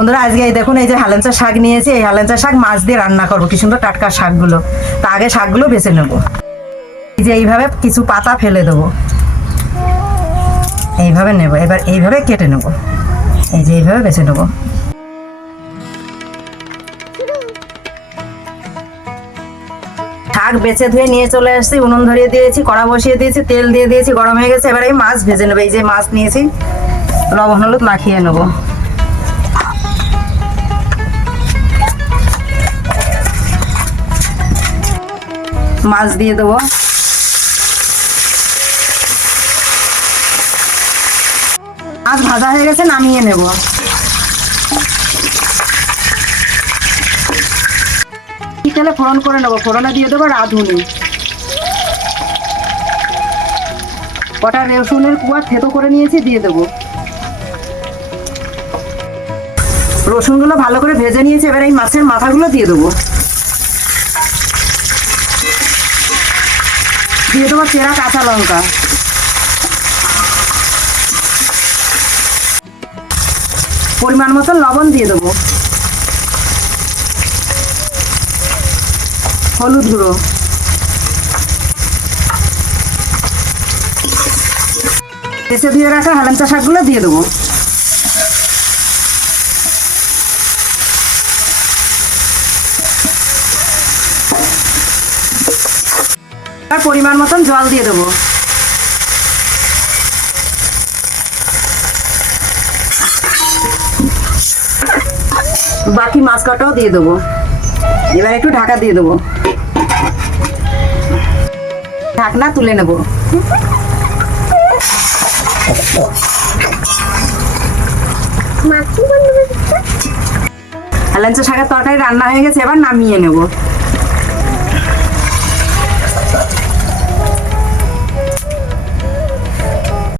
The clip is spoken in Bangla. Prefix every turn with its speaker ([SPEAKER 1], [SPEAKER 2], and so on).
[SPEAKER 1] বন্ধুরা, আজকে এই দেখুন, এই যে হালেঞ্চা শাক নিয়েছি, এই হালেঞ্চা শাক মাছ দিয়ে রান্না করব। কি সুন্দর টাটকা শাকগুলো। তা আগে শাকগুলো বেছে নেব। এই যে এইভাবে কিছু পাতা ফেলে দেবো। এইভাবে নেব, এবার এইভাবে কেটে নেব। এই যে এইভাবে বেছে নেব। শাক বেছে ধুয়ে নিয়ে চলে আসছি উনুন ধরিয়ে দিয়েছি, কড়া বসিয়ে দিয়েছি, তেল দিয়ে দিয়েছি, গরম হয়ে গেছে। এবার এই মাছ ভেজে নেব। এই যে মাছ নিয়েছি, লবণ, হলুদ মাখিয়ে নেব। মাছ দিয়ে দেবো। মাছ ভাজা হয়ে গেছে, নামিয়ে নেব। তেলে ফোড়ন করে নেব। ফোড়নে দিয়ে দেবো রাঁধুনি। কটা রসুনের কুয়া থেতো করে নিয়েছি, দিয়ে দেবো। রসুনগুলো ভালো করে ভেজে নিয়েছি, এবার এই মাছের মাথাগুলো দিয়ে দেবো। দিয়ে দেবো চেরা কাঁচা লঙ্কা। পরিমাণ মতো লবণ দিয়ে দেবো। হলুদ গুঁড়ো। এসে দিয়ে রাখা হালাঞ্চা শাকগুলো দিয়ে দেবো। আর পরিমাণ মতন জল দিয়ে দেবো। বাকি মাছ কাটাও দিয়ে দেবো। এবার একটু ঢাকা দিয়ে দেবো। ঢাকনা তুলে নেব। হেলেঞ্চা শাকের তরকারি রান্না হয়ে গেছে এবার নামিয়ে নেব।